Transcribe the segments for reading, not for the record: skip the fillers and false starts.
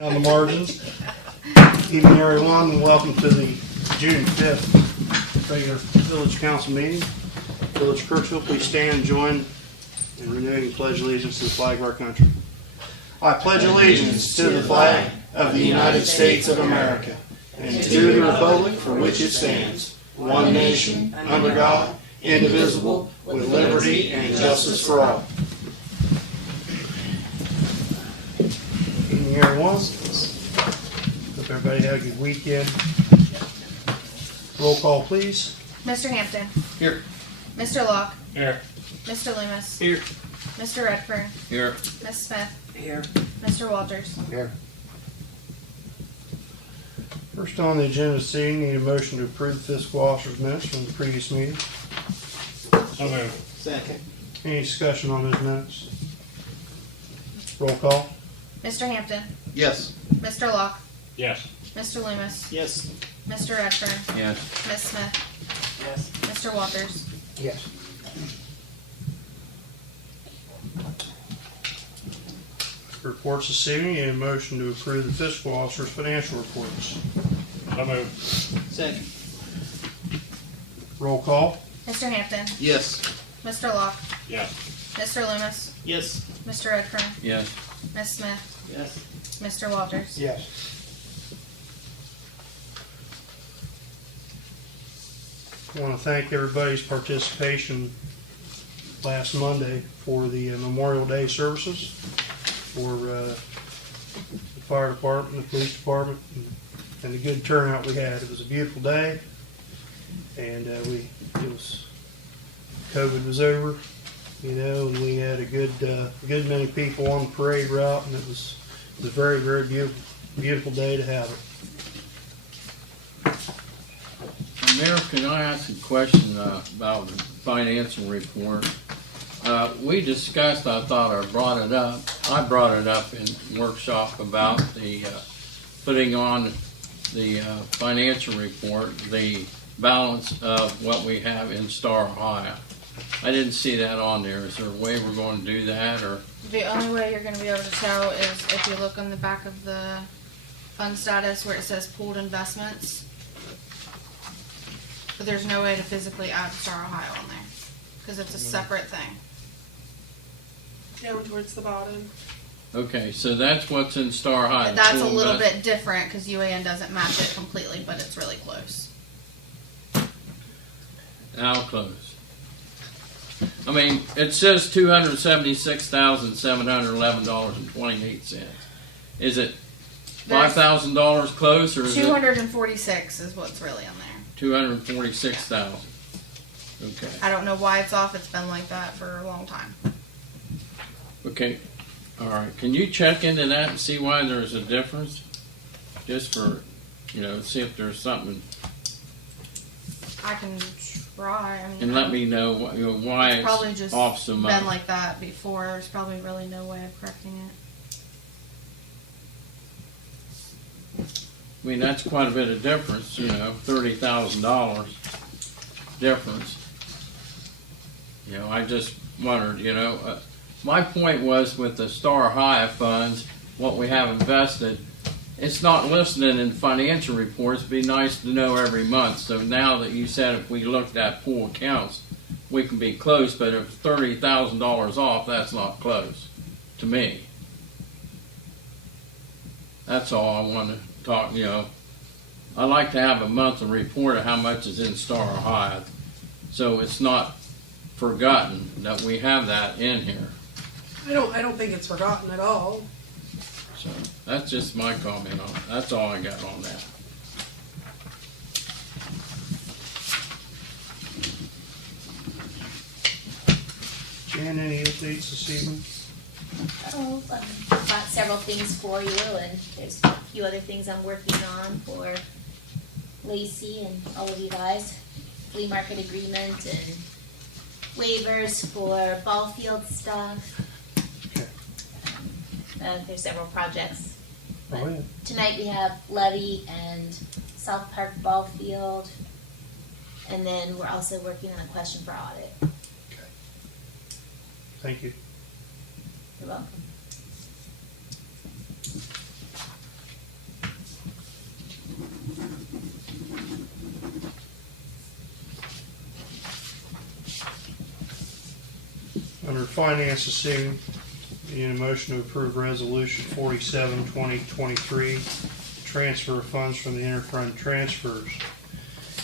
On the margins. Evening everyone, and welcome to the June 5th regular Village Council meeting. Village of Crooksville, please stand and join in renewing the pledge allegiance to the flag of our country. I pledge allegiance to the flag of the United States of America and to the republic for which it stands, one nation, under God, indivisible, with liberty and justice for all. Evening everyone. Hope everybody had a good weekend. Roll call please. Mr. Hampton. Here. Mr. Locke. Here. Mr. Loomis. Here. Mr. Redfern. Here. Ms. Smith. Here. Mr. Walters. Here. First on the agenda this evening, need a motion to approve the fiscal officer's minutes from the previous meeting. So moved. Second. Any discussion on those minutes? Roll call. Mr. Hampton. Yes. Mr. Locke. Yes. Mr. Loomis. Yes. Mr. Redfern. Yes. Ms. Smith. Yes. Mr. Walters. Yes. Reports this evening, need a motion to approve the fiscal officer's financial reports. So moved. Second. Roll call. Mr. Hampton. Yes. Mr. Locke. Yes. Mr. Loomis. Yes. Mr. Redfern. Yes. Ms. Smith. Yes. Mr. Walters. Yes. I want to thank everybody's participation last Monday for the Memorial Day services for the fire department, the police department, and the good turnout we had. It was a beautiful day, and COVID was over, and we had a good many people on the parade route, and it was a very, very beautiful day to have it. Mayor, can I ask a question about the financial report? We discussed, I brought it up in workshop about the putting on the financial report, the balance of what we have in Star Ohio. I didn't see that on there. Is there a way we're going to do that, or? The only way you're going to be able to tell is if you look on the back of the fund status where it says pooled investments. But there's no way to physically add Star Ohio on there because it's a separate thing. Down towards the bottom. Okay, so that's what's in Star Ohio. That's a little bit different because UAN doesn't match it completely, but it's really close. How close? I mean, it says $276,711.28. Is it $5,000 close, or is it 246 is what's really on there. 246,000? Okay. I don't know why it's off. It's been like that for a long time. Okay. All right. Can you check into that and see why there's a difference? Just for, see if there's something, I can try. I mean, and let me know why it's probably it's just off so much. been like that before. There's probably really no way of correcting it. I mean, that's quite a bit of difference, $30,000 difference. I just wondered, my point was with the Star Ohio funds, what we have invested, it's not listed in financial reports. It'd be nice to know every month. So now that you said if we looked at pool accounts, we can be close, but if $30,000 off, that's not close to me. That's all I want to talk, I like to have a monthly report of how much is in Star Ohio, so it's not forgotten that we have that in here. I don't think it's forgotten at all. So that's just my comment on it. That's all I got on that. Jan, any updates this evening? Oh, I've got several things for you, and there's a few other things I'm working on for Lacey and all of you guys. Flea market agreement and waivers for ball field stuff. Okay. There's several projects. But Oh, yeah. tonight we have Levy and South Park ball field, and then we're also working on a question for audit. Okay. Thank you. You're welcome. Under finance this evening, need a motion to approve resolution 47, 2023, transfer of funds from the interfund transfers.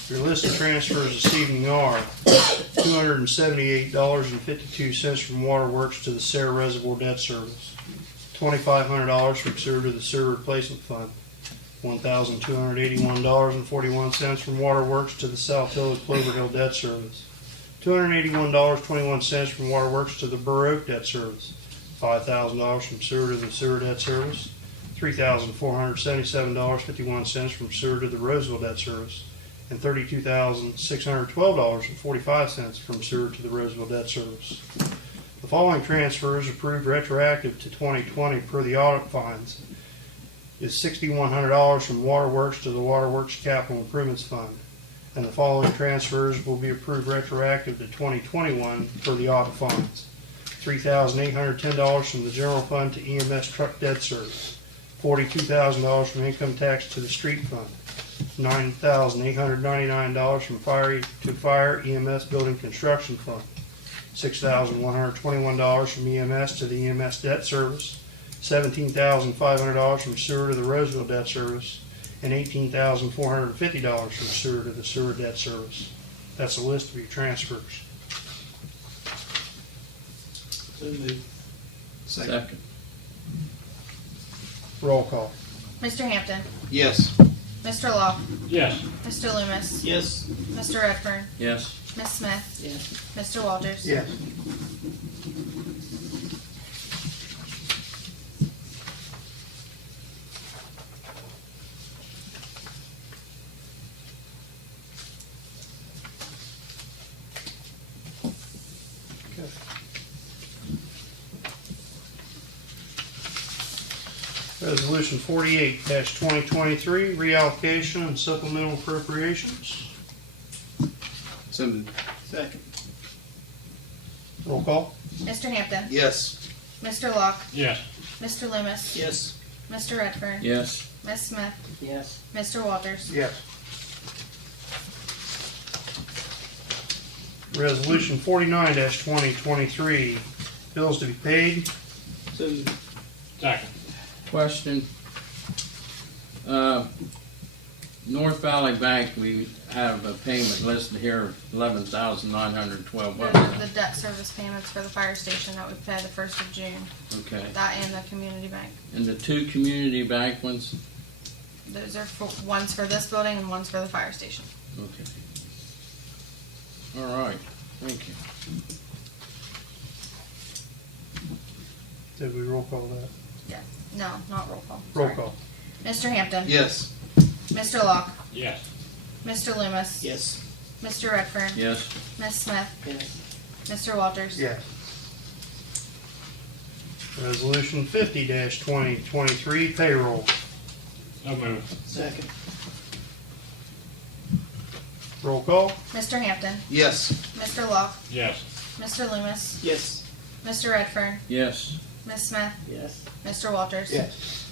Your list of transfers this evening are $278.52 from Waterworks to the Sarah Reservoir Debt Service, $2,500 from sewer to the sewer replacement fund, $1,281.41 from Waterworks to the South Hill and Clover Hill Debt Service, $281.21 from Waterworks to the Burr Oak Debt Service, $5,000 from sewer to the sewer debt service, $3,477.51 from sewer to the Roseville Debt Service, and $32,612.45 from sewer to the Roseville Debt Service. The following transfers approved retroactive to 2020 per the audit fines is $6,100 from Waterworks to the Waterworks Capital Improvements Fund, and the following transfers will be approved retroactive to 2021 per the audit fines. $3,810 from the General Fund to EMS Truck Debt Service, $42,000 from Income Tax to the Street Fund, $9,899 from Fire to Fire EMS Building Construction Fund, $6,121 from EMS to the EMS Debt Service, $17,500 from Sewer to the Roseville Debt Service, and $18,450 from Sewer to the Sewer Debt Service. That's a list of your transfers. So moved. Second. Roll call. Mr. Hampton, Yes. Mr. Locke, Yes. Mr. Loomis, Yes. Mr. Redfern, Yes. Ms. Smith, Yes. Mr. Walters. Yes. Resolution 48-2023, reallocation and supplemental appropriations. So moved. Second. Roll call. Mr. Hampton, Yes. Mr. Locke, Yes. Mr. Loomis, Yes. Mr. Redfern, Yes. Ms. Smith, Yes. Mr. Walters. Yes. Resolution 49-2023, bills to be paid. So moved. Second. Question. North Valley Bank, we have a payment listed here, $11,912. Those are the debt service payments for the fire station that we pay the 1st of June. Okay. That and the community bank. And the two community bank ones? Those are for, one's for this building and one's for the fire station. Okay. All right. Thank you. Did we roll call that? Yeah. No, not roll call. Roll Sorry. call. Mr. Hampton. Yes. Mr. Locke. Yes. Mr. Loomis. Yes. Mr. Redfern. Yes. Ms. Smith. Yes. Mr. Walters. Yes. Resolution 50-2023, payroll. So moved. Second. Roll call. Mr. Hampton. Yes. Mr. Locke. Yes. Mr. Loomis. Yes. Mr. Redfern. Yes. Ms. Smith. Yes. Mr. Walters. Yes.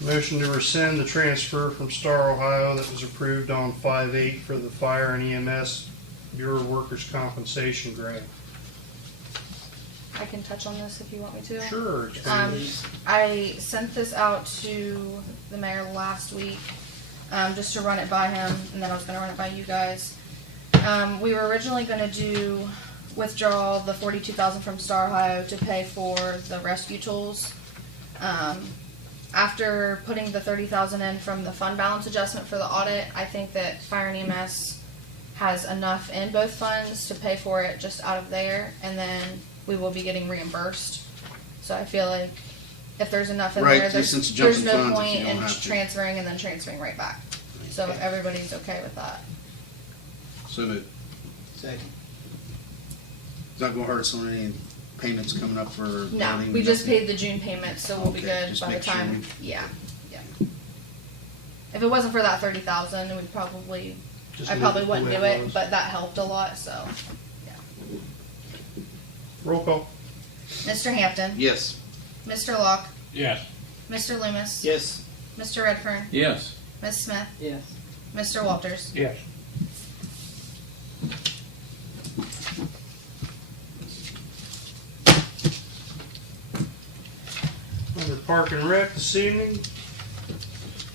Motion to rescind the transfer from Star, Ohio that was approved on 5/8 for the Fire and EMS Bureau of Workers' Compensation grant. I can touch on this if you want me to. Sure. I sent this out to the mayor last week, just to run it by him, and then I was gonna run it by you guys. We were originally gonna withdraw the $42,000 from Star Ohio to pay for the rescue tools. After putting the $30,000 in from the fund balance adjustment for the audit, I think that Fire and EMS has enough in both funds to pay for it just out of there, and then we will be getting reimbursed. So I feel like if there's enough in Right, there, since there's it's jumping no funds, if point you don't in have to. transferring and then transferring right back. So if everybody's okay with that. So moved. Second. Is that gonna hurt us on any payments coming up for? No, voting? we just Nothing? paid the June payment, so we'll be Okay, good just by the make sure time. Yeah. If it wasn't for that $30,000, we'd probably, Just I leave probably it the wouldn't way do it it, was. but that helped a lot, so. Roll call. Mr. Hampton, Yes. Mr. Locke, Yes. Mr. Loomis, Yes. Mr. Redfern, Yes. Ms. Smith, Yes. Mr. Walters. Yes. Under Park and Rec this evening,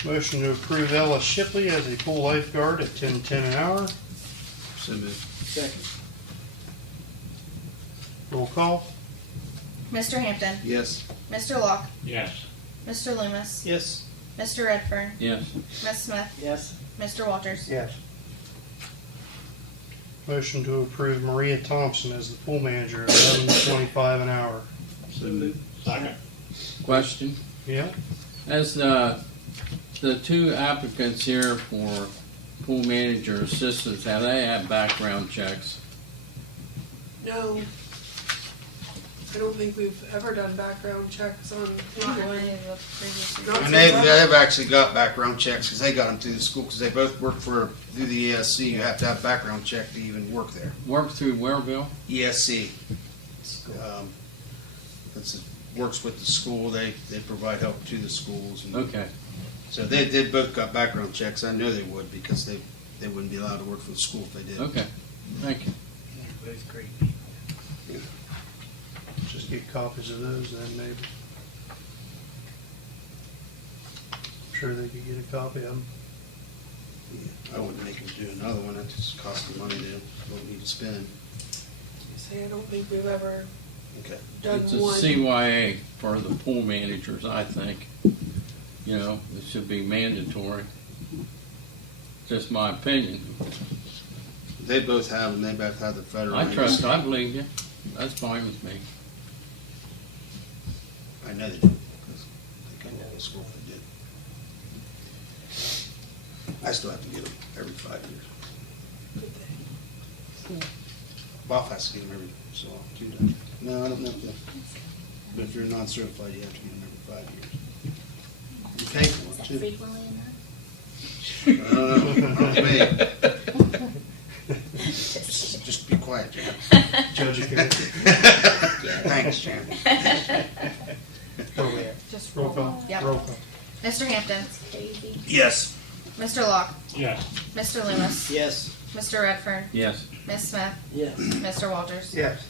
motion to approve Ella Shipley as a pool lifeguard at $10.10 an hour. So moved. Second. Roll call. Mr. Hampton. Yes. Mr. Locke. Yes. Mr. Loomis. Yes. Mr. Redfern. Yes. Ms. Smith. Yes. Mr. Walters. Yes. Motion to approve Maria Thompson as the pool manager at $11.25 an hour. So moved. Second. Question? Yeah? As the two applicants here for pool manager assistants, have they had background checks? No. I don't think we've ever done background checks on Not anyone. any of the previous. Not And they've actually got background checks because they got them through the school because they both work through the ESC. You have to have background check to even work there. Work through where, Bill? ESC. Works with the school. They provide help to the schools. And Okay. so they both got background checks. I know they would because they wouldn't be allowed to work for the school if they did. Okay. Thank you. Both great. Just get copies of those then, maybe. I'm sure they could get a copy of them. Yeah, I wouldn't make them do another one. That just costs them money they don't need to spend. Say, I don't think we've ever Okay. done It's a one. CYA for the pool managers, I think. You know, it should be mandatory. Just my opinion. They both have them. They both have the federal. I trust, I believe you. That's fine with me. I know they do because they come to the school if they did. I still have to get them every 5 years. Bob has to get them every so often too. No, I don't know. But if you're non-certified, you have to get them every 5 years. You pay Is for that it too. frequently enough? I don't know. Not me. Just be quiet, Jan. Judge, you can. Thanks, Jan. Just Roll call. Yep. Roll call. Mr. Hampton. Crazy. Yes. Mr. Locke. Yes. Mr. Loomis. Yes. Mr. Redfern. Yes. Ms. Smith. Yes. Mr. Walters. Yes.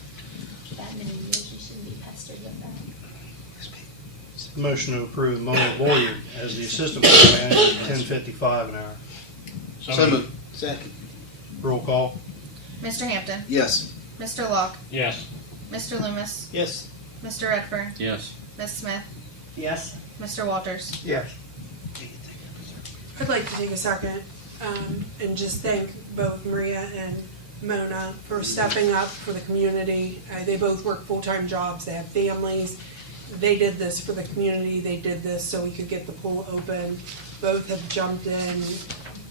That many years, you shouldn't be pestered with that. Motion to approve Mona Boyer as the assistant pool manager at $10.55 an hour. So moved. Second. Roll call. Mr. Hampton. Yes. Mr. Locke. Yes. Mr. Loomis. Yes. Mr. Redfern. Yes. Ms. Smith. Yes. Mr. Walters. Yes. I'd like to take a second and just thank both Maria and Mona for stepping up for the community. They both work full-time jobs. They have families. They did this for the community. They did this so we could get the pool open. Both have jumped in.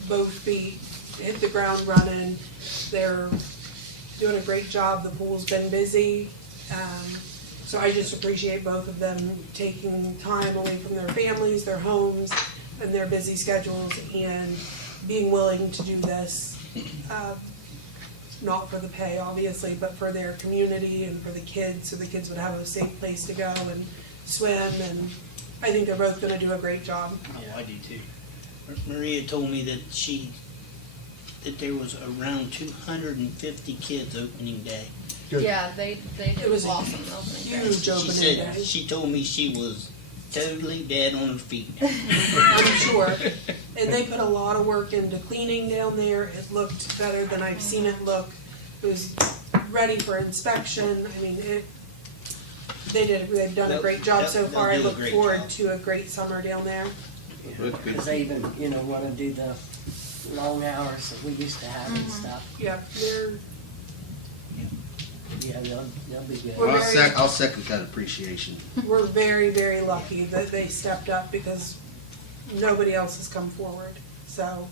Both feet hit the ground running. They're doing a great job. The pool's been busy. So I just appreciate both of them taking time away from their families, their homes, and their busy schedules, and being willing to do this, not for the pay, obviously, but for their community and for the kids, so the kids would have a safe place to go and swim, and I think they're both gonna do a great job. Oh, I do too. Maria told me that there was around 250 kids opening day. Good. Yeah, they did It was a awesome opening day. Huge She opening said, day, she told me she was totally dead on her feet. I'm sure. And they put a lot of work into cleaning down there. It looked better than I've seen it look. It was ready for inspection. I mean, they've done a great job so They'll far. I do a look great forward job. to a great summer down there. Because they even, want to do the long hours that we used to have and stuff. Yeah, they're, Yeah, they'll be good. We're very- I'll second that appreciation. we're very, very lucky that they stepped up because nobody else has come forward. So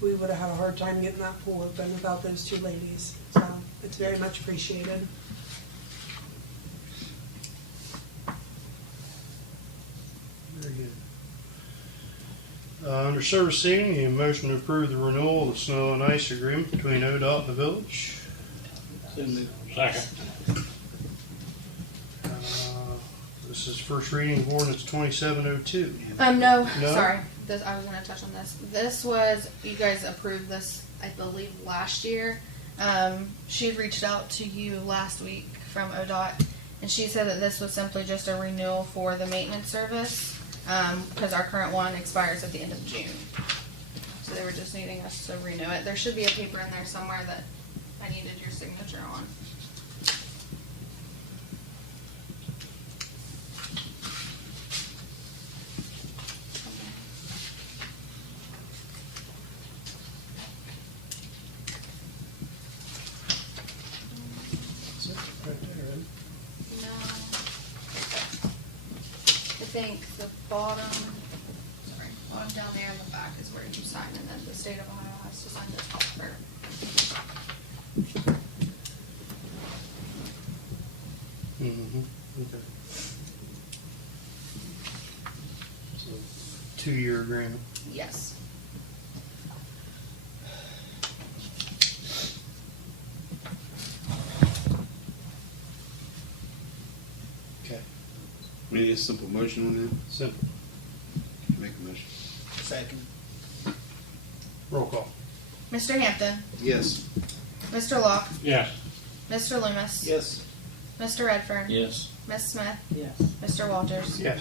we would have had a hard time getting that pool open without those two ladies. So it's very much appreciated. Very good. Under service seating, a motion to approve the renewal of the snow and ice agreement between ODOT and the village. So moved. Second. This is first reading of ordinance 2702. No, No? sorry. this, I was gonna touch on this. This was, you guys approved this, I believe, last year. She had reached out to you last week from ODOT, and she said that this was simply just a renewal for the maintenance service, because our current one expires at the end of June. So they were just needing us to renew it. There should be a paper in there somewhere that I needed your signature on. That's it, right there, right? No. I think the bottom, sorry, bottom down there in the back is where you sign, and then the state of Ohio has to sign this paper. Mm-hmm, okay. So, 2-year agreement. Yes. Okay, We need a simple motion on that. simple. Make a motion. Second. Roll call. Mr. Hampton, Yes. Mr. Locke, Yes. Mr. Loomis, Yes. Mr. Redfern, Yes. Miss Smith, Yes. Mr. Walters. Yes.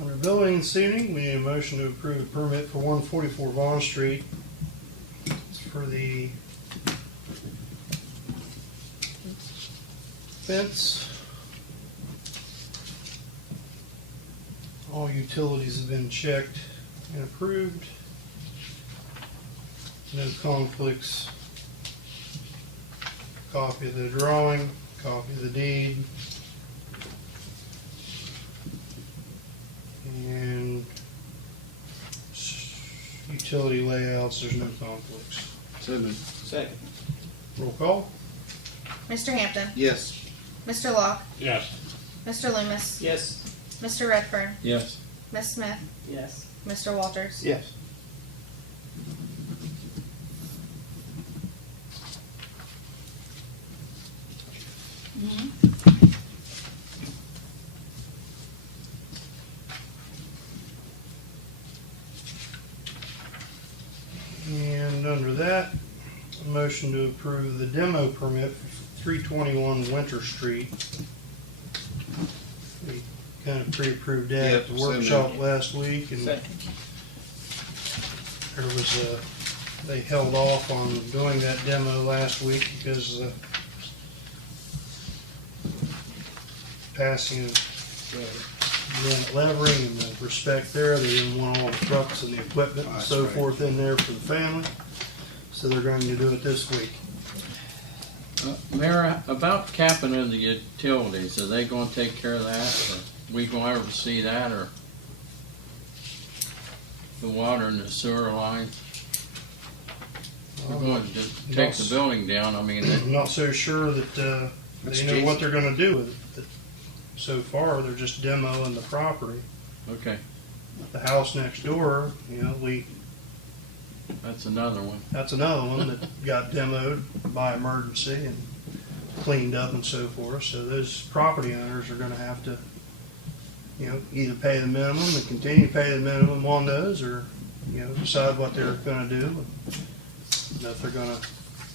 Under building and seating, we need a motion to approve a permit for 144 Vaughn Street. It's for the fence. All utilities have been checked and approved. No conflicts. Copy of the drawing, copy of the deed. And utility layouts, there's no conflicts. So moved. Second. Roll call? Mr. Hampton, Yes. Mr. Locke, Yes. Mr. Loomis, Yes. Mr. Redfern, Yes. Miss Smith, Yes. Mr. Walters. Yes. And under that, a motion to approve the demo permit for 321 Winter Street. We kind of pre-approved that Yep, at the so workshop moved. last week, and Second. there was they held off on doing that demo last week because passing of the levering and the respect there, they didn't want all the trucks and the equipment and That's so right. forth in there for the family, so they're going to do it this week. Mayor, about capping of the utilities, are they gonna take care of that, or we gonna ever see that, or the water and the sewer lines? We're going to just take the building down, I mean, I'm not so sure that That's they know what Jason. they're going to do with it. So far, they're just demoing the property. okay, The house next door, you know, that's another one. that's another one that got demoed by emergency and cleaned up and so forth. So those property owners are going to have to, you know, either pay the minimum and continue to pay the minimum on those, or, you know, decide what they're going to do. And if they're going to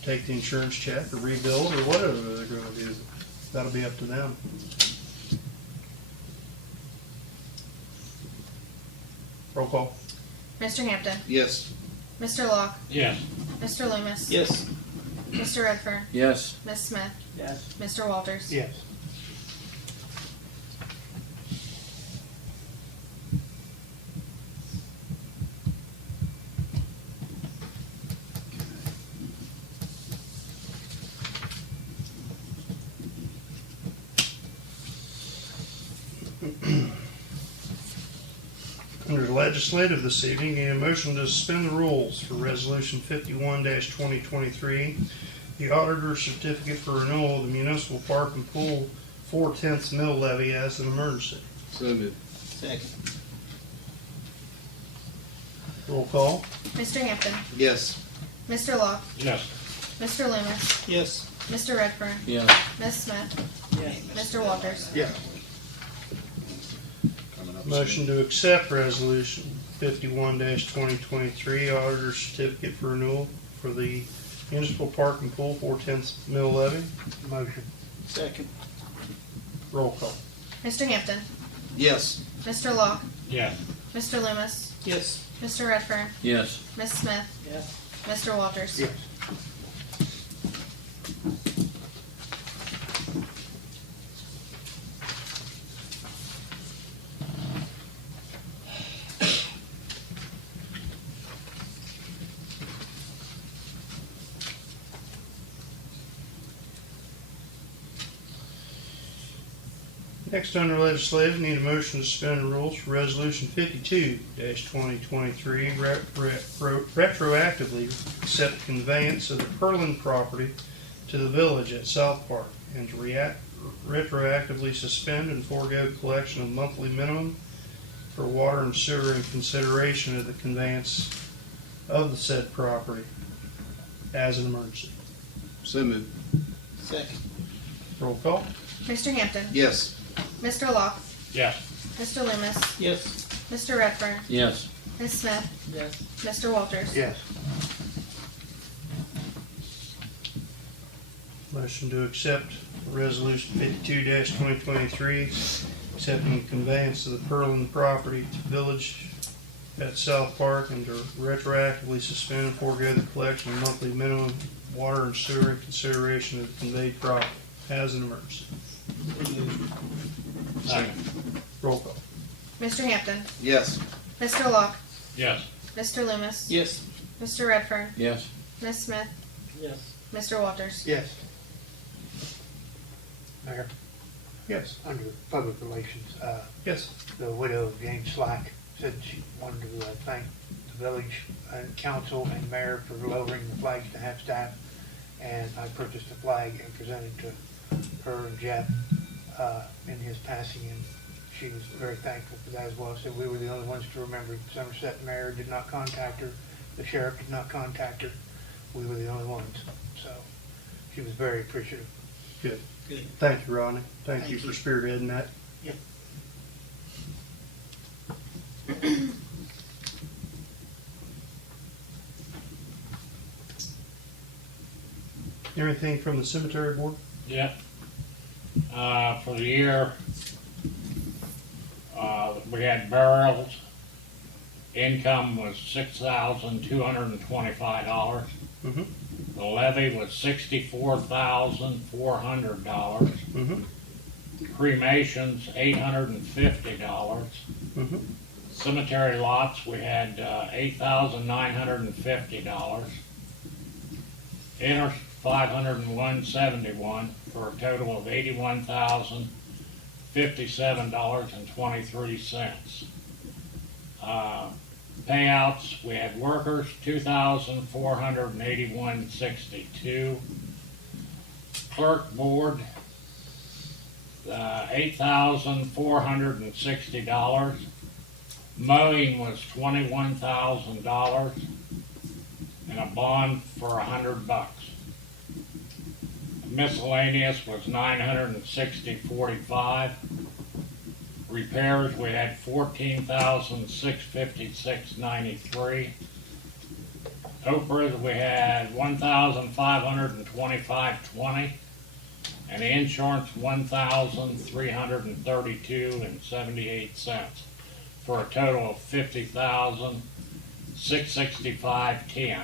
take the insurance check or rebuild or whatever they're going to do, that'll be up to them. Roll call. Mr. Hampton, Yes. Mr. Locke, Yes. Mr. Loomis, Yes. Mr. Redfern, Yes. Miss Smith, Yes. Mr. Walters. Yes. Under legislative this evening, need a motion to suspend the rules for Resolution 51-2023, the auditor's certificate for renewal of the municipal park and pool 4/10 mill levy as an emergency. So moved. Second. Roll call. Mr. Hampton, Yes. Mr. Locke, Yes. Mr. Loomis, Yes. Mr. Redfern, Yes. Ms. Smith, Yes. Mr. Walters. Yeah. Coming up Motion soon. to accept Resolution 51-2023, auditor's certificate for renewal for the municipal park and pool 4/10 mill levy. Motion. Second. Roll call. Mr. Hampton, Yes. Mr. Locke, Yes. Mr. Loomis, Yes. Mr. Redfern, Yes. Ms. Smith, Yes. Mr. Walters. Yes. Next, under legislative, need a motion to suspend the rules for Resolution 52-2023, retroactively accept conveyance of the Perlin property to the village at South Park, and to retroactively suspend and forego collection of monthly minimum for water and sewer in consideration of the conveyance of the said property as an emergency. So moved. Second. Roll call. Mr. Hampton, Yes. Mr. Locke, Yes. Mr. Loomis, Yes. Mr. Redfern, Yes. Ms. Smith, Yes. Mr. Walters. Yes. Motion to accept Resolution 52-2023, accepting the conveyance of the Perlin property to village at South Park, and to retroactively suspend and forego the collection of monthly minimum water and sewer in consideration of the conveyed property as an emergency. Second. Roll call. Mr. Hampton, Yes. Mr. Locke, Yes. Mr. Loomis, Yes. Mr. Redfern, Yes. Ms. Smith, Yes. Mr. Walters. Yes. Mayor, Yes. under public relations, Yes. the widow of James Slack said she wanted to thank the village council and mayor for lowering the flags to half staff, and I purchased a flag and presented to her and Jeff in his passing, and she was very thankful for that as well. Said we were the only ones to remember. Somerset mayor did not contact her, the sheriff did not contact her. We were the only ones, so she was very appreciative. Good. Good. Thank you, Rodney. Thank you Thank for you. spearheading that. Yep. Anything from the cemetery board? Yep. For the year, we had burials. Income was $6,225. Mm-hmm. The levy was $64,400. Mm-hmm. Cremations, $850. Mm-hmm. Cemetery lots, we had $8,950. Interest, $501.71, for a total of $81,057.23. Payouts, we had workers, $2,481.62. Clerk board, $8,460. Mowing was $21,000, and a bond for $100. Miscellaneous was $960.45. Repairs, we had $14,656.93. Oprahs, we had $1,525.20, and insurance $1,332.78, for a total of $50,665.10.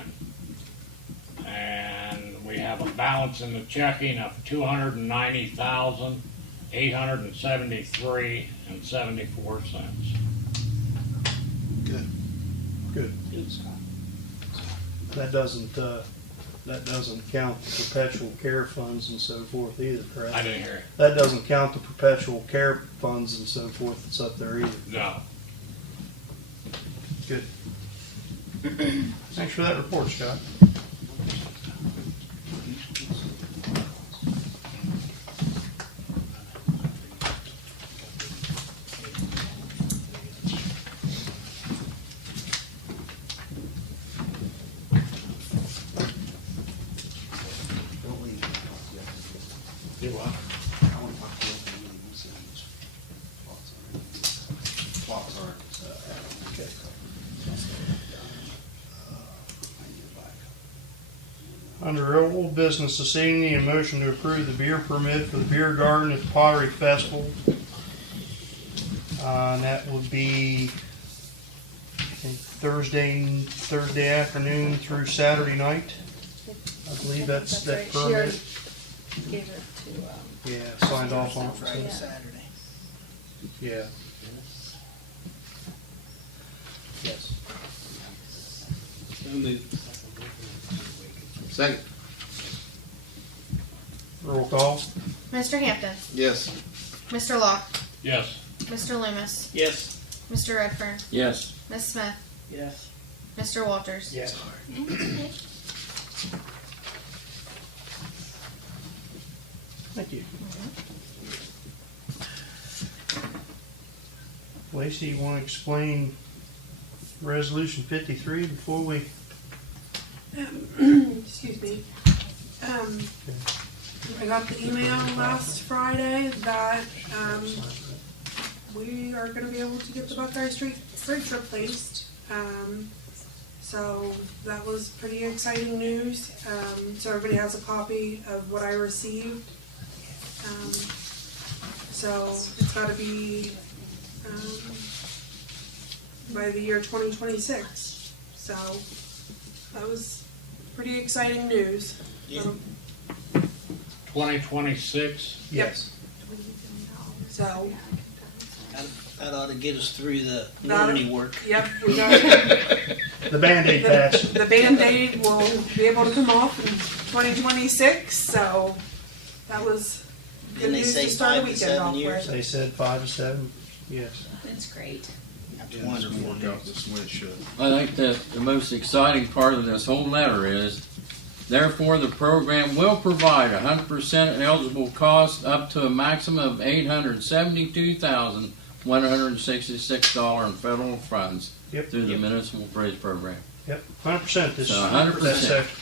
And we have a balance in the checking of $290,873.74. Good. Good. Good stuff. That doesn't count the perpetual care funds and so forth either, correct? I didn't hear it. That doesn't count the perpetual care funds and so forth that's up there either. No. Good. Thanks for that report, Scott. Don't leave. Do what? I want to talk to you about the meeting. We'll see how much plots are. Okay. Under old business this evening, a motion to approve the beer permit for the beer garden at the Pottery Festival. And that would be, I think, Thursday afternoon through Saturday night. I believe that's that right. She already permit. gave it to, Yeah, signed off on it. Friday, Yeah. Saturday. Yeah. Yes. So moved. Second. Roll call. Mr. Hampton, Yes. Mr. Locke, Yes. Mr. Loomis, Yes. Mr. Redfern, Yes. Ms. Smith, Yes. Mr. Walters. Yes. Thank you. Lacey, you want to explain Resolution 53 before we... Excuse me. I got the email last Friday that we are going to be able to get the Buckeye Street bridge replaced. So that was pretty exciting news. So everybody has a copy of what I received. So it's got to be by the year 2026. So that was pretty exciting news. Yeah. 2026. Yes. So, That ought to get us through the That- warranty work. yep, we got The Band-Aid patch. the Band-Aid will be able to come off in 2026, so that was good Didn't they news say to start the 5 to weekend 7 off years? with. They said 5 to 7. Yes. That's great. That's Yeah, wonderful this will work out news. just the way it should. I think the most exciting part of this whole letter is, therefore, the program will provide 100% eligible cost up to a maximum of $872,166 in federal funds Yep. through the Yep. municipal bridge program. Yep. 100% this So that 100%. section.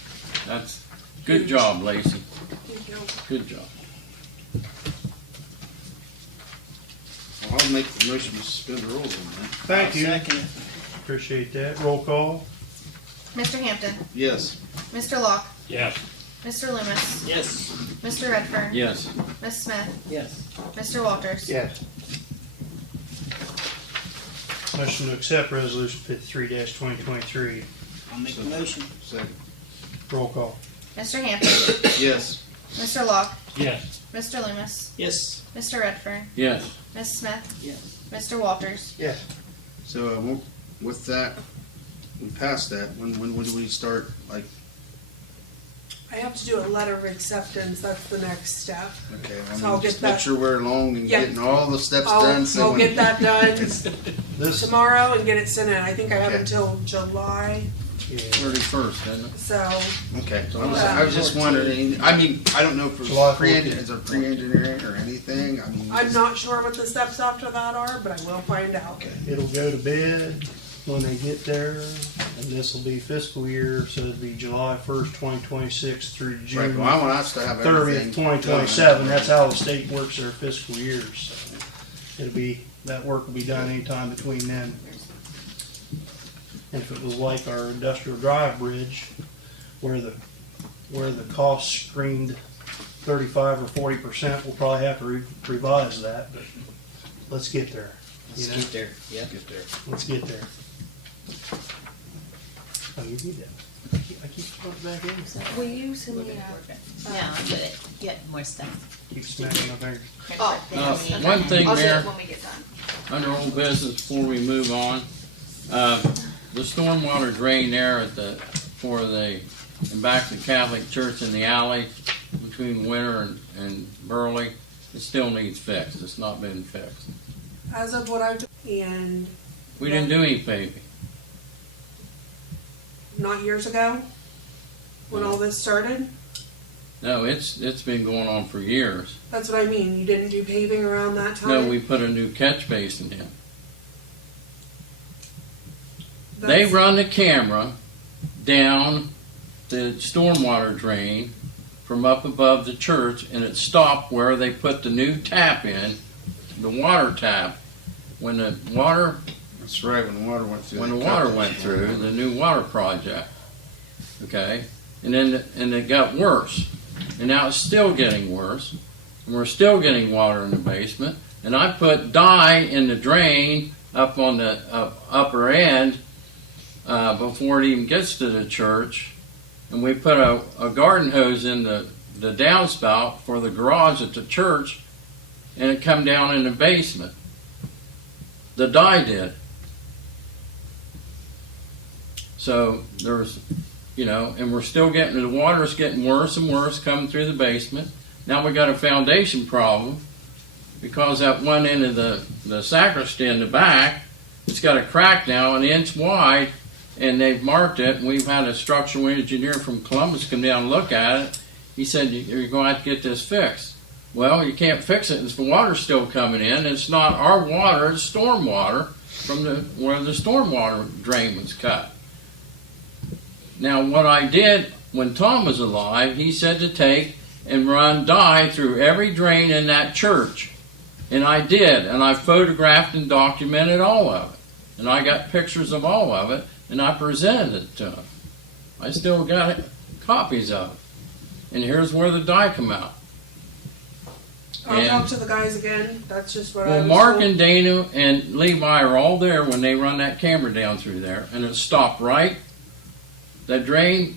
That's good job, Lacey. Thank you. Good job. Well, I'll make the motion to suspend the rules on that. Thank you. Second. Appreciate that. Roll call. Mr. Hampton, Yes. Mr. Locke, Yes. Mr. Loomis, Yes. Mr. Redfern, Yes. Ms. Smith, Yes. Mr. Walters. Yes. Motion to accept Resolution 53-2023. I'll make the motion. Second. Roll call. Mr. Hampton, Yes. Mr. Locke, Yes. Mr. Loomis, Yes. Mr. Redfern, Yes. Ms. Smith, Yes. Mr. Walters. Yes. So with that, we passed that. When do we start? Like, I have to do a letter of acceptance, that's the next step. okay, So I'll just get make that- sure we're along and Yeah. getting all the steps done. So I'll when- get that done This, tomorrow and get it sent in. I think I have Okay. until July, yeah, 31st, isn't it? so, Okay, so I was just wondering. I mean, I don't know if July it's 14th. is there pre-engineering or anything. I mean, I'm not sure what the steps after that are, but I will find out. it'll go to bid when they get there, and this will be fiscal year, so it'll be July 1st, 2026 through Right, June well, I want us to have 30th, everything 2027. done. That's how the state works their fiscal years. So it'll be, that work will be done anytime between then. And if it was like our Industrial Drive Bridge, where the cost screened 35 or 40%, we'll probably have to revise that, but let's get there. Let's You know? get there. Yeah. Get there. Let's get there. Oh, you need that. I keep putting it back in. Will you send me No, I'm with it. You got more stuff. Keep smacking my finger. Oh. One thing, I'll do Mayor, it when we get done. under old business before we move on, the stormwater drain there in back to the Catholic Church in the alley between Winter and Burley, it still needs fixed. It's not been fixed. As of what I've, and We didn't do any paving. not years ago? When all this started? No, it's been going on for years. That's what I mean, you didn't do paving around that time? No, we put a new catch basin in. They That's- run the camera down the stormwater drain from up above the church, and it stopped where they put the new tap in, the water tap. When the water That's right, when the water went through. when the they cut water that went shit. through, the new water project. Okay? And then it got worse. And now it's still getting worse. And we're still getting water in the basement. And I put dye in the drain up on the upper end before it even gets to the church. And we put a garden hose in the downspout for the garage at the church, and it come down in the basement. The dye did. So there's, and we're still the water's getting worse and worse coming through the basement. Now we got a foundation problem because that one end of the sacristy in the back, it's got a crack now an inch wide, and they've marked it, and we've had a structural engineer from Columbus come down and look at it. He said, you're going to have to get this fixed. Well, you can't fix it if the water's still coming in. It's not our water, it's storm water from where the stormwater drain was cut. Now, what I did when Tom was alive, he said to take and run dye through every drain in that church. And I did, and I photographed and documented all of it. And I got pictures of all of it, and I presented it to him. I still got copies of it. And here's where the dye come out. I'll talk to the guys again, that's just what I Well, was Mark told. and Dana and Levi are all there when they run that camera down through there, and it stopped right. The drain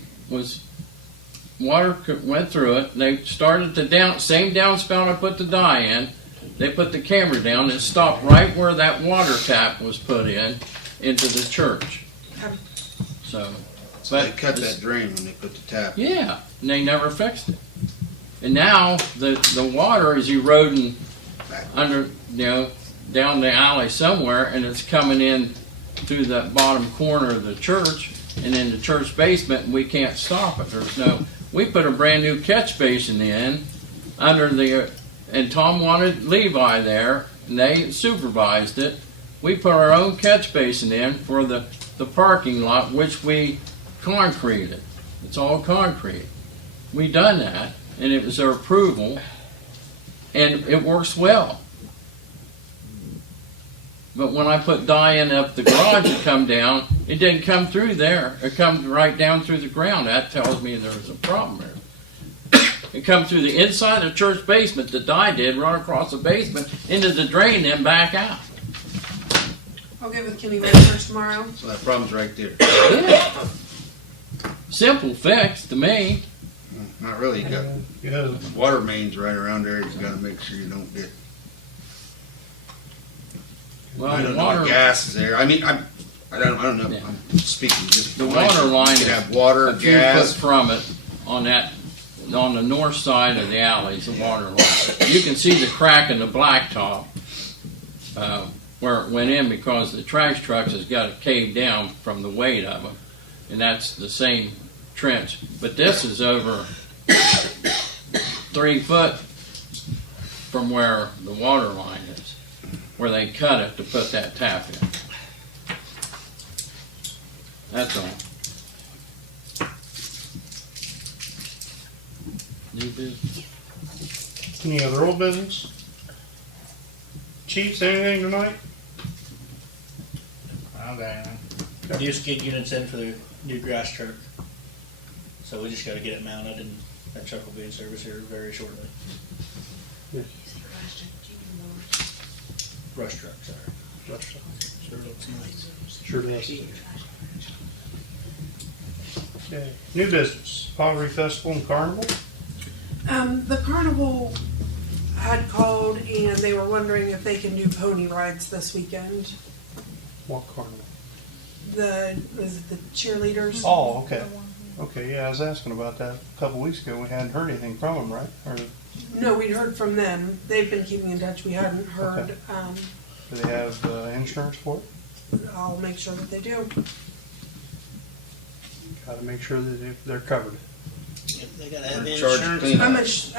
water went through it. They started the same downspout I put the dye in. They put the camera down, and it stopped right where that water tap was put into the church. So They cut that drain when they put the tap. Yeah, and they never fixed it. And now the water is eroding under, down the alley somewhere, and it's coming in through that bottom corner of the church and in the church basement, and we can't stop it. We put a brand new catch basin in and Tom wanted Levi there, and they supervised it. We put our own catch basin in for the parking lot, which we concreted. It's all concrete. We done that, and it was their approval, and it works well. But when I put dye in up the garage to come down, it didn't come through there. It comes right down through the ground. That tells me there was a problem there. It come through the inside of the church basement. The dye did run across the basement into the drain, then back out. I'll get with Kenny Rogers tomorrow. So that problem's right there. Yeah. Simple fix to me. Not really. You got water mains right around there. You got to make sure you don't get. Well, I the don't know water what gas is there. I mean, I don't know. Yeah. I'm speaking just The water line You could is have water, a few gas. foot from it on the north side of the alley is the water line. You can see the crack in the blacktop where it went in because the trash trucks has got it caved down from the weight of them, and that's the same trench. But this is over 3 foot from where the water line is, where they cut it to put that tap in. That's all. New business. Any other old business? Chiefs, anything tonight? Okay. Just get units in for the new grass truck. So we just gotta get it mounted, and that truck will be in service here very shortly. Brush truck, sorry. Sure looks nice. Sure does. Okay. New business, Pottery Festival and Carnival. The Carnival had called and they were wondering if they can do pony rides this weekend. What carnival? Was it the cheerleaders? Oh, okay. Okay, yeah, I was asking about that a couple weeks ago. We hadn't heard anything from them, right? Or No, we'd heard from them. They've been keeping in touch. We hadn't heard. Okay. Do they have insurance for it? I'll make sure that they do. Gotta make sure that they're covered. They gotta have Charge insurance, cleanup. I'm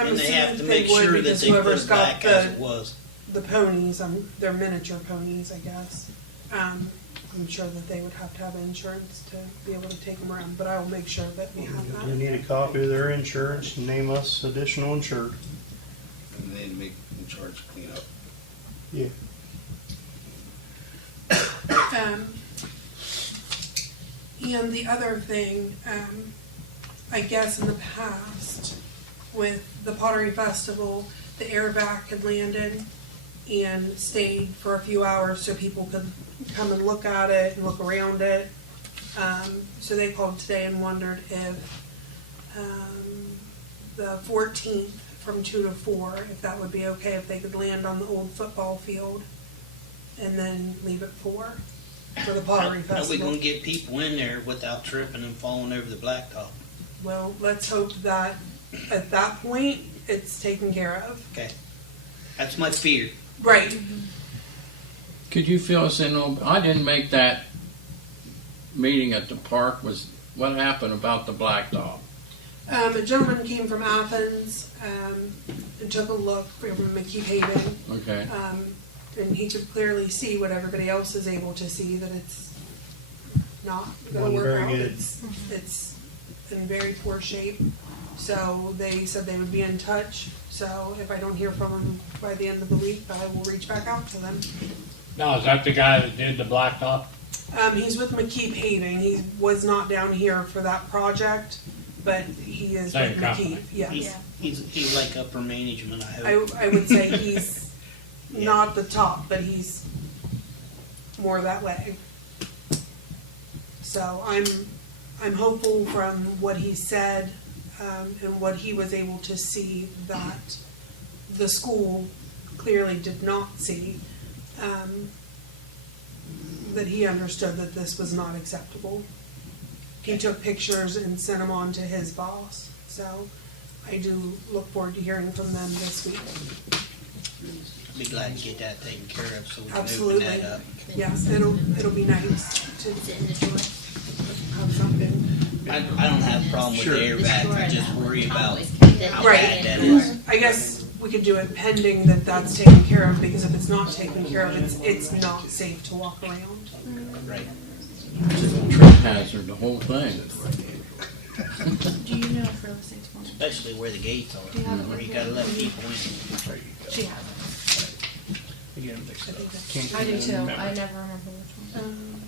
and they have to assuming make they would sure that because they put whoever's it got back as it the, was. the ponies, they're miniature ponies, I guess. I'm sure that they would have to have insurance to be able to take them around, but I will make sure that we have They that. need a copy of their insurance and name us additional insured. And they make in charge of cleanup. Yeah. And the other thing, I guess in the past, with the Pottery Festival, the air vac had landed and stayed for a few hours so people could come and look at it and look around it. So they called today and wondered if the 14th from 2 to 4, if that would be okay, if they could land on the old football field and then leave at 4 for the Pottery How are we Festival. gonna get people in there without tripping and falling over the blacktop? Well, let's hope that at that point, it's taken care of. Okay, that's my fear. Right. Could you fill us in on, I didn't make that meeting at the park, was what happened about the blacktop? A gentleman came from Athens and took a look from McKee Paving, Okay, and he could clearly see what everybody else is able to see, that it's not going to Wasn't work very out. good. It's in very poor shape. So they said they would be in touch. So if I don't hear from them by the end of the week, I will reach back out to them. Now, is that the guy that did the blacktop? He's with McKee Paving. He was not down here for that project, but he is Same with company. McKee. Yes. He's like upper management, I hope. I would say he's not the top, but he's more that way. So I'm hopeful from what he said and what he was able to see that the school clearly did not see, that he understood that this was not acceptable. He took pictures and sent them on to his boss. So I do look forward to hearing from them this week. I'd be glad to get that taken care of so we can Absolutely. open that up. Yes, it'll be nice to Is it in the drawer? have something. I don't have a problem with the air vac, I just worry about how Right. bad that is. I guess we could do it pending that that's taken care of, because if it's not taken care of, it's not safe to walk around. Right. trip hazard, the whole thing. Do you know if real estate's one? Especially where the gates Do you are, have it where with you gotta you? let people in. She has Again, mixed up. it. I do too. I never remember which one.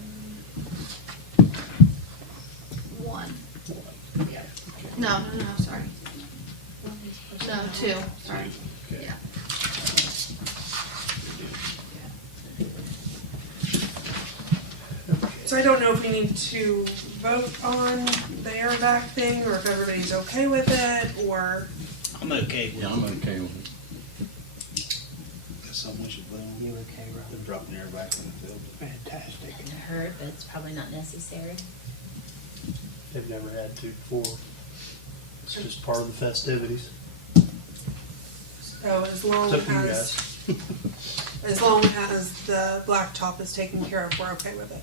One. No, sorry. No, 2, sorry. Yeah. So I don't know if we need to vote on the air vac thing, or if everybody's okay with it, or, I'm okay with Yeah, it. I'm okay with it. That's something we should put on. You okay, Rob? They're dropping air back in the field. Fantastic. I heard, but it's probably not necessary. They've never had to before. It's just part of the festivities. so as long It's up to you as, guys. as long as the blacktop is taken care of, we're okay with it.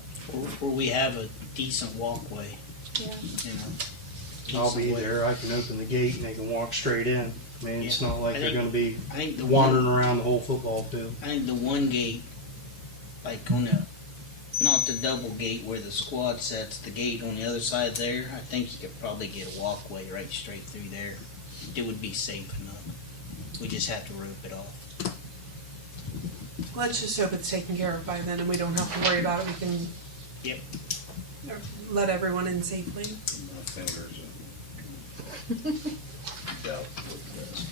Where we have a decent walkway, Yeah. you know. I'll be Decent way. there. I can open the gate and they can walk straight in. I mean, it's Yeah. not like I they're think- gonna be I think the wandering one, around the whole football field. I think the one gate, like on the, not the double gate where the squad sets, the gate on the other side there, I think you could probably get a walkway right straight through there. It would be safe enough. We just have to rope it off. Let's just hope it's taken care of by then and we don't have to worry about it. We can Yep. let everyone in safely. My fingers and. Doubt with this.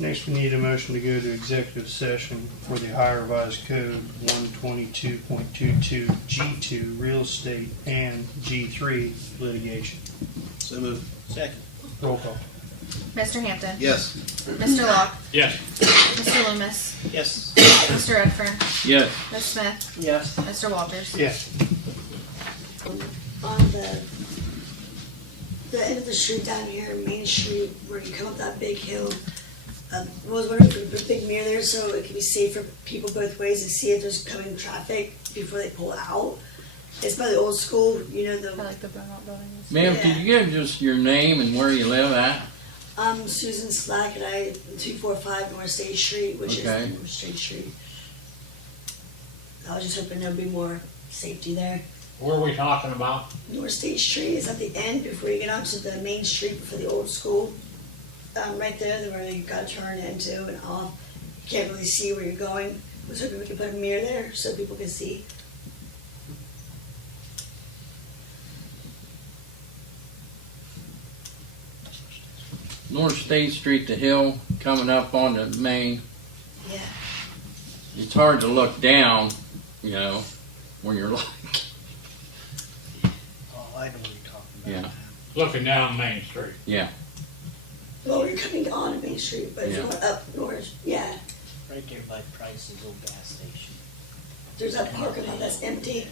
Next, we need a motion to go to executive session for the Ohio Revised Code 122.22 G2 real estate and G3 litigation. So move. Second. Roll call. Mr. Hampton. Yes. Mr. Locke. Yes. Mr. Loomis. Yes. Mr. Redfern. Yes. Ms. Smith. Yes. Mr. Walters. Yes. On the end of the street down here, Main Street, where you come up that big hill, I was wondering if we put a big mirror there so it can be safe for people both ways to see if there's coming traffic before they pull out. It's by the old school, you know, I the, like the burnout buildings. Ma'am, could you give just your name and where you live at? I'm Susan Slack and I, 245 North State Street, which Okay. is North State Street. I was just hoping there'd be more safety there. Where are we talking about? North State Street is at the end before you get onto the main street for the old school. Right there, where you gotta turn into and off. You can't really see where you're going. I was hoping we could put a mirror there so people can see. North State Street, the hill coming up on the main. Yeah. It's hard to look down, you know, when you're like, Oh, I know what you're talking about. Yeah. Looking down Main Street. yeah. Well, you're coming on Main Street, but if you Yeah. went up north, yeah. Right there by Price's old gas station. There's that parking lot that's empty.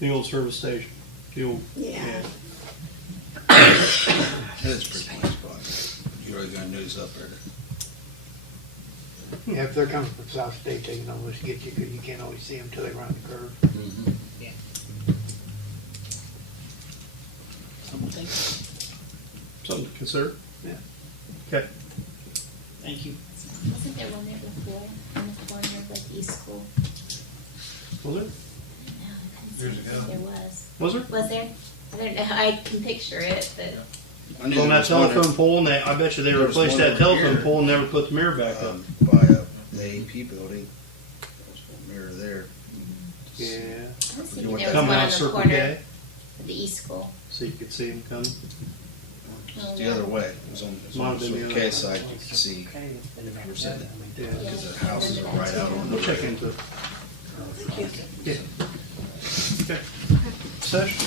The old service station, the old, Yeah. That's pretty nice, but you really got news up there. Yeah, if they're coming from South State, they can almost get you, because you can't always see them till they round the curve. Mhm. Something. something to consider. Yeah. Okay. Thank you. Wasn't there one there before, on the corner of like East School? Was there? No, I couldn't Years see. ago. There was. Was there? Was there? I don't know, I can picture it, but I knew On there that was one telephone pole, and I bet you they there was replaced one that over telephone here. pole and never put the mirror back up. By the AP building. There's one mirror there. Yeah. I was thinking went there was Coming one out on of the Circle corner K, of the East School. so you could see them coming. Just the other way. It was on Might have the been the K other side. You could see we're sitting Yeah. because the houses are right out on the We'll check into it. Thank you. Yeah. Okay. Session.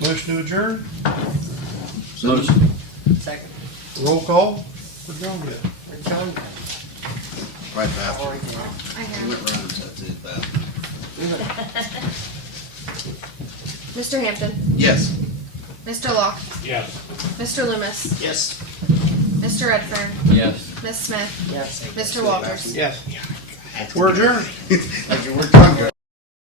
Motion to adjourn. Motion. Second. Roll call. Where'd John go? Where'd John go? right bathroom. Already there. I He have. went around to the bathroom. Mr. Hampton, Yes. Mr. Locke, Yes. Mr. Loomis, Yes. Mr. Redfern, Yes. Miss Smith, Yes. Mr. Walters. Yes. We're adjourned. Like we're talking.